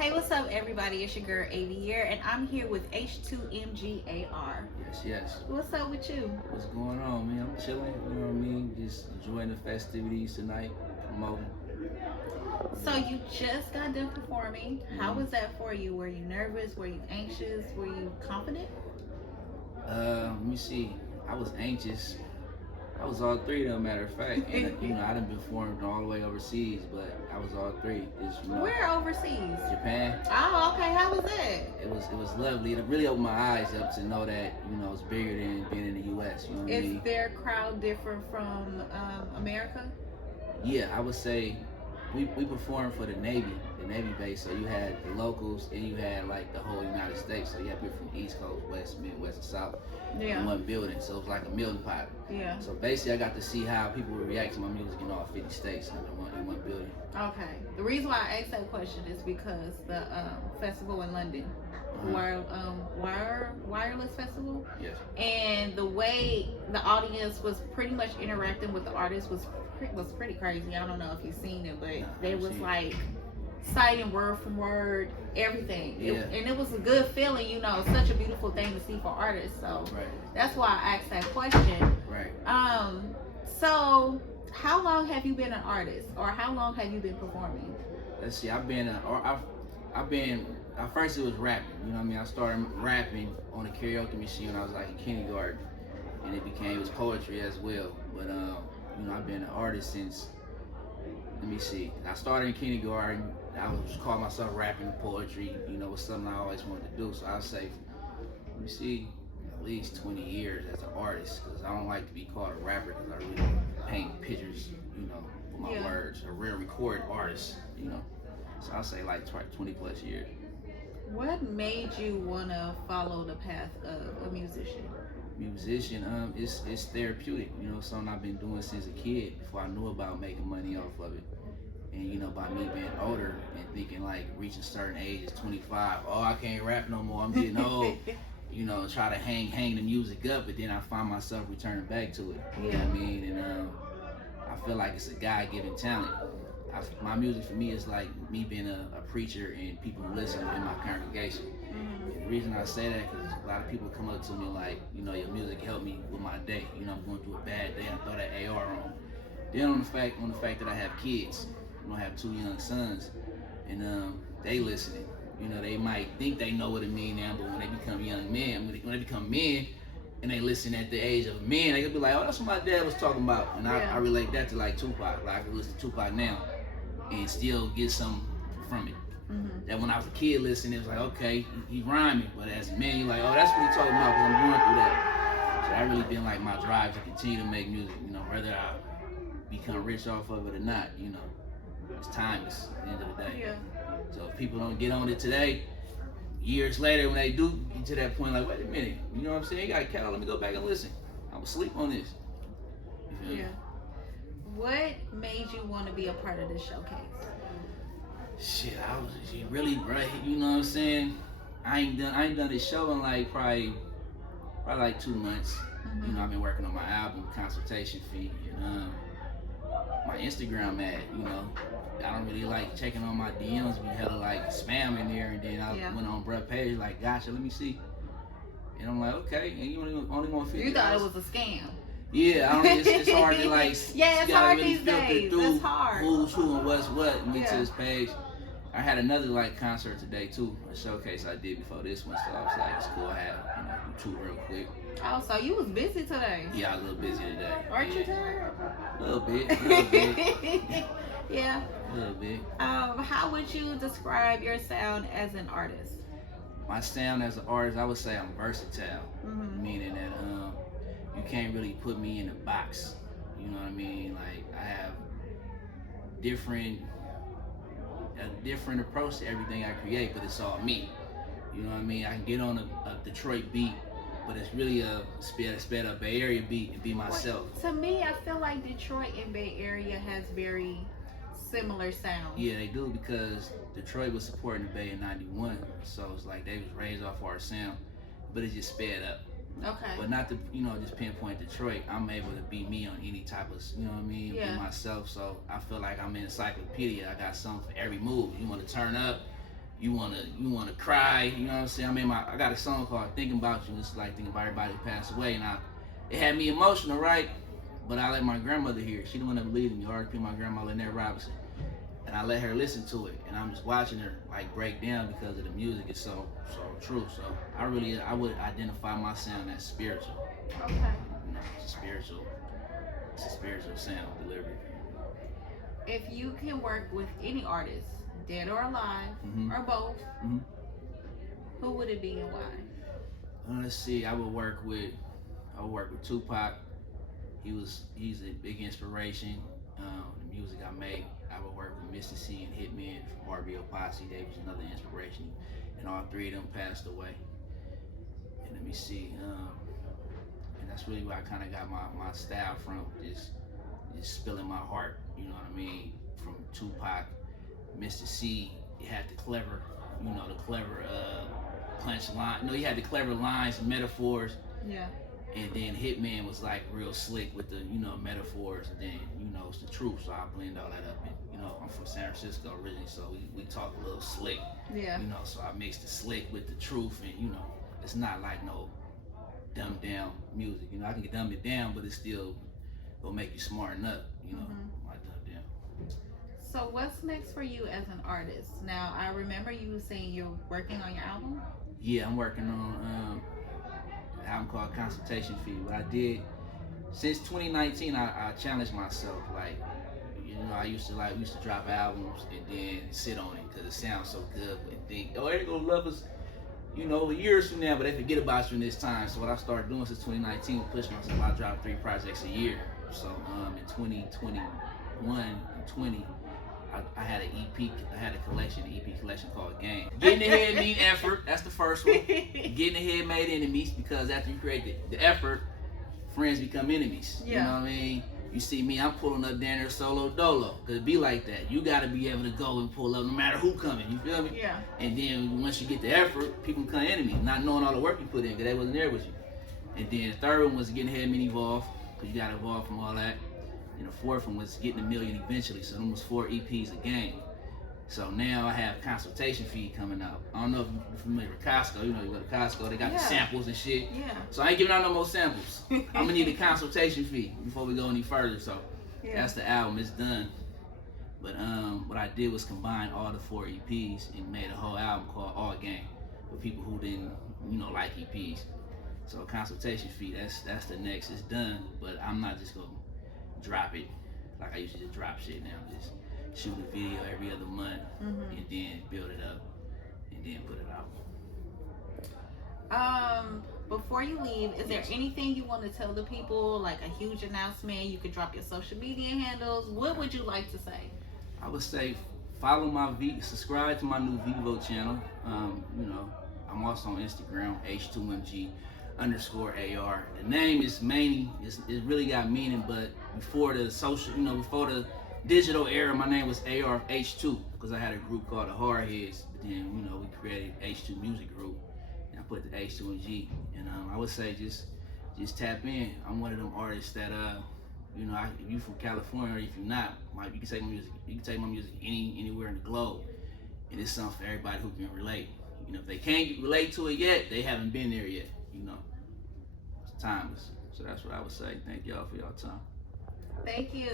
Hey, what's up, everybody? It's your girl AVIER, and I'm here with H2MG AR. Yes. What's up with you? What's going on, man? I'm chilling, you know what I mean? Just enjoying the festivities tonight, promoting. So you just got done performing. How was that for you? Were you nervous? Were you anxious? Were you confident? Let me see. I was anxious. I was all three, though, matter of fact. And, I done been performed all the way overseas, but I was all three. Where overseas? Japan. Oh, okay. How was that? It was lovely. It really opened my eyes up to know that, it's bigger than being in the U.S., you know what I mean? Is their crowd different from America? Yeah, I would say we performed for the Navy base. So you had the locals and you had like the whole United States. So you had people from East Coast, West, Midwest, and South in one building. So it was like a melting pot. Yeah. So basically, I got to see how people would react to my music in all 50 states in one building. Okay. The reason why I asked that question is because the festival in London, wireless festival. Yes. And the way the audience was pretty much interacting with the artists was pretty crazy. I don't know if you've seen it, but they was like citing word from word, everything. Yeah. And it was a good feeling, such a beautiful thing to see for artists. So that's why I asked that question. Right. So how long have you been an artist, or how long have you been performing? Let's see. At first it was rapping. You know what I mean? I started rapping on a karaoke machine when I was like in kindergarten, and it was poetry as well. But I've been an artist since. Let me see. I started in kindergarten. I was calling myself rapping poetry. Was something I always wanted to do. So I'll say, let me see, at least 20 years as an artist, because I don't like to be called a rapper because I really paint pictures, with my words. A real recorded artist, So I'll say like 20 plus years. What made you want to follow the path of a musician? It's therapeutic, something I've been doing since a kid before I knew about making money off of it. And by me being older and thinking like reaching a certain age, is 25, oh, I can't rap no more, I'm getting old. Try to hang the music up, but then I find myself returning back to it. You know what I mean? And I feel like it's a God-given talent. My music for me is like me being a preacher and people who listen in my congregation. And the reason I say that because a lot of people come up to me like, your music helped me with my day. I'm going through a bad day, I throw that AR on. Then on the fact that I have kids, I have 2 young sons, and they listening. They might think they know what it means now, but when they become young men, when they become men, and they listen at the age of men, they could be like, oh, that's what my dad was talking about. And I relate that to like Tupac. Like I can listen to Tupac now and still get something from it. That when I was a kid listening, it was like, okay, he rhyming, but as a man, you're like, oh, that's what he's talking about, because I'm going through that. So that really been like my drive to continue to make music, whether I become rich off of it or not, it's timeless at the end of the day. Yeah. So if people don't get on it today, years later when they do get to that point, like, wait a minute, you know what I'm saying? You got a catalog, let me go back and listen. I'm asleep on this. Yeah. What made you want to be a part of this showcase? Shit, I was really right. You know what I'm saying? I ain't done this show in like probably like 2 months. I've been working on my album, consultation fee, and my Instagram ad. I don't really like checking on my DMs. We had like spam in there, and then I went on bruh page like, gotcha, let me see. And I'm like, okay, and you only want 50. You thought it was a scam. Yeah, it's hard to like. Yeah, it's hard really these days. It's hard. Who's who and what's what. And get to this page. I had another like concert today too, a showcase I did before this one, so I was like, it's cool. I had do 2 real quick. Oh, so you was busy today? Yeah, I was a little busy today. Aren't you tired? A little bit. Yeah. A little bit. How would you describe your sound as an artist? My sound as an artist, I would say I'm versatile, meaning that you can't really put me in a box. You know what I mean? Like I have a different approach to everything I create, but it's all me. You know what I mean? I can get on a Detroit beat, but it's really a sped up Bay Area beat and be myself. Well, to me, I feel like Detroit and Bay Area has very similar sounds. Yeah, they do, because Detroit was supporting the Bay in '91, so it's like they was raised off our sound, but it just sped up. Okay. But not to, just pinpoint Detroit. I'm able to be me on any type of, you know what I mean? Yeah. Be myself. So I feel like I'm an encyclopedia. I got something for every move. You want to turn up, you wanna cry, you know what I'm saying? I mean, I got a song called Thinking About You. It's like thinking about everybody who passed away, and it had me emotional, right? But I let my grandmother hear it. She the one that believed in me. R.I.P. my grandma, Lynette Robinson. And I let her listen to it, and I'm just watching her like break down because of the music. It's so true. So I would identify my sound as spiritual. Okay. You know, it's a spiritual sound delivery. If you can work with any artist, dead or alive, or both, who would it be and why? Let's see. I would work with Tupac. He's a big inspiration. The music I make. I would work with Mr. C and Hitman from RBO Posse. They was another inspiration, and all three of them passed away. And let me see. And that's really where I kind of got my style from. Just spilling my heart. You know what I mean? From Tupac, Mr. C, he had the clever punchline. No, he had the clever lines and metaphors. Yeah. And then Hitman was like real slick with the, metaphors, and then, it's the truth. So I blend all that up. And, I'm from San Francisco originally, so we talk a little slick. Yeah. So I mix the slick with the truth, and, it's not like no dumbed down music. I can dumb it down, but it still will make you smarten up, I dumb down. So what's next for you as an artist? Now, I remember you saying you're working on your album. Yeah, I'm working on an album called Consultation Fee. What I did since 2019, I challenged myself. Like, I used to drop albums and then sit on it because it sounds so good and think, oh, they're gonna love us, years from now, but they forget about you in this time. So what I started doing since 2019 was push myself. I dropped 3 projects a year. So in 2021 and 20, I had an EP. I had an EP collection called Game. Getting ahead mean effort. That's the first one. Getting ahead made enemies, because after you create the effort, friends become enemies. Yeah. You know what I mean? You see me, I'm pulling up down there solo dolo. Cause it be like that. You gotta be able to go and pull up no matter who coming. You feel me? Yeah. And then once you get the effort, people become enemies, not knowing all the work you put in, cause they wasn't there with you. And then the third one was getting ahead mean evolve, cause you gotta evolve from all that. And the fourth one was getting 1 million eventually. So them was 4 EPs a game. So now I have Consultation Fee coming out. I don't know if you're familiar with Costco. You go to Costco, they got the samples and shit. Yeah. So I ain't giving out no more samples. I'm gonna need a consultation fee before we go any further. So that's the album, it's done. But what I did was combine all the 4 EPs and made a whole album called All Game for people who didn't, like EPs. So Consultation Fee, that's the next. It's done, but I'm not just gonna drop it like I used to just drop shit. Now I'm just shoot a video every other month and then build it up and then put it out. Before you leave, is there anything you want to tell the people, like a huge announcement? You could drop your social media handles. What would you like to say? I would say follow subscribe to my new Vivo channel. I'm also on Instagram, H2MG_AR. The name is it really got meaning, but before the before the digital era, my name was AR of H2, because I had a group called the Hardheads, but then, we created H2 Music Group, and I put the H2MG, and I would say just tap in. I'm one of them artists that, if you from California, or if you're not, you can take my music, anywhere in the globe, and it's something for everybody who can relate. If they can't relate to it yet, they haven't been there yet, It's timeless. So that's what I would say. Thank y'all for y'all time. Thank you.